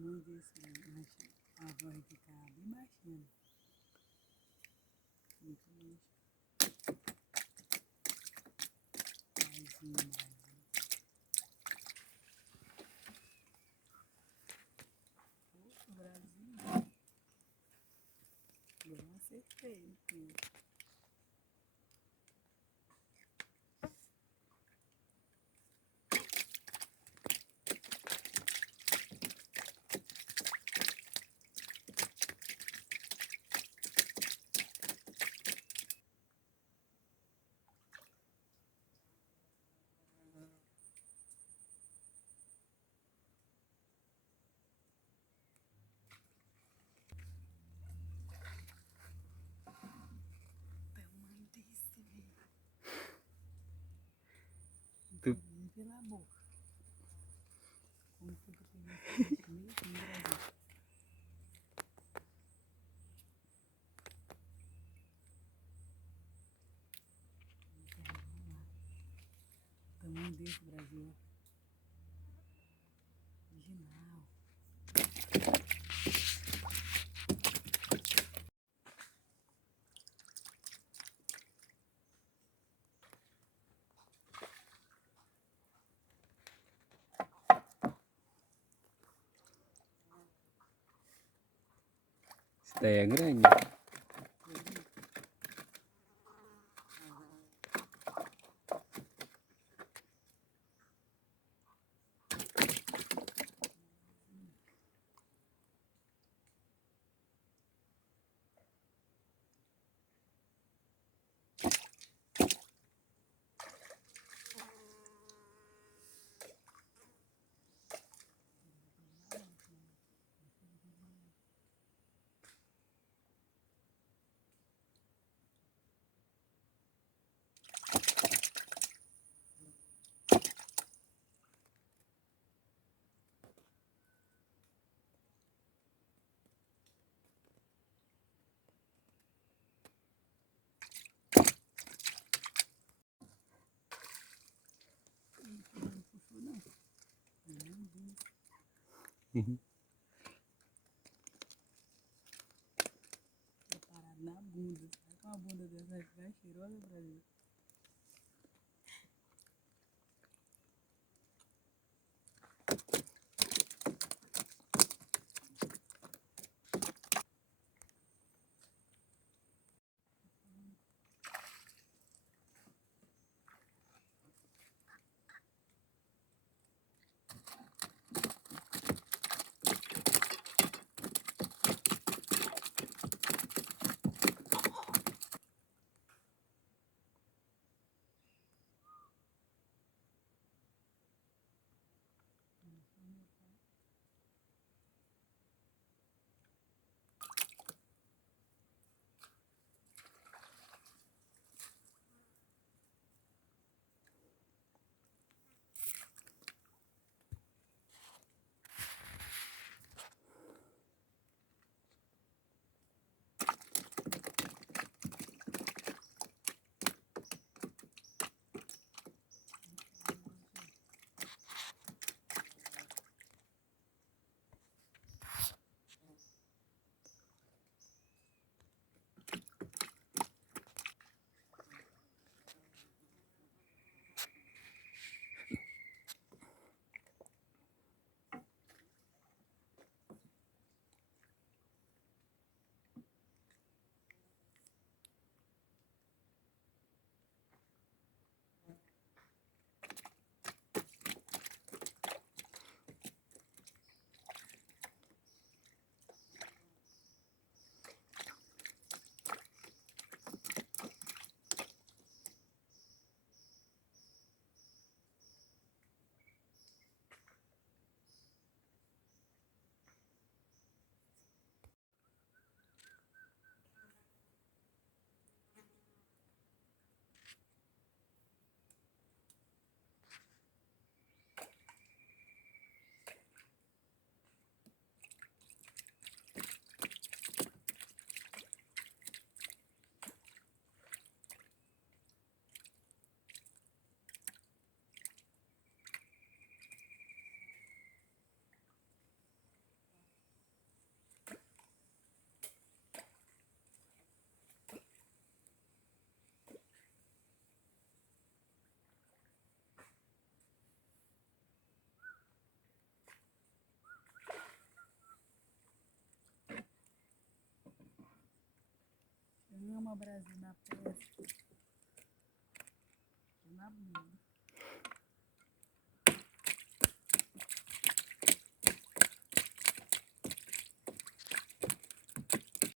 tamanho desse, né? A voz fica bem baixinha. Muito longe. Brasil, Brasil. Poxa, Brasil. Eu não acertei. Tamanho desse, velho. Pela boca. Como foi que eu peguei esse bicho mesmo no Brasil? Vamos lá. Tamanho desse, Brasil. Original. Esse daí é grande. Preparado na bunda. Será que uma bunda dessa vai ficar cheirosa, Brasil? pau-brasil na peça. Tô na bunda.